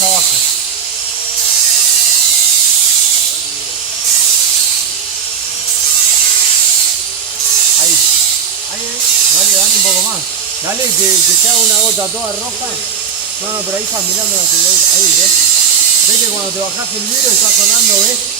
más abajo. Ahí. Dale, dale un poco más. Dale, que se haga una gota toda roja. No, pero ahí estás mirando la ciudad. Ahí, ¿ves? ¿Ves que cuando te bajás el vidrio está sonando, ves?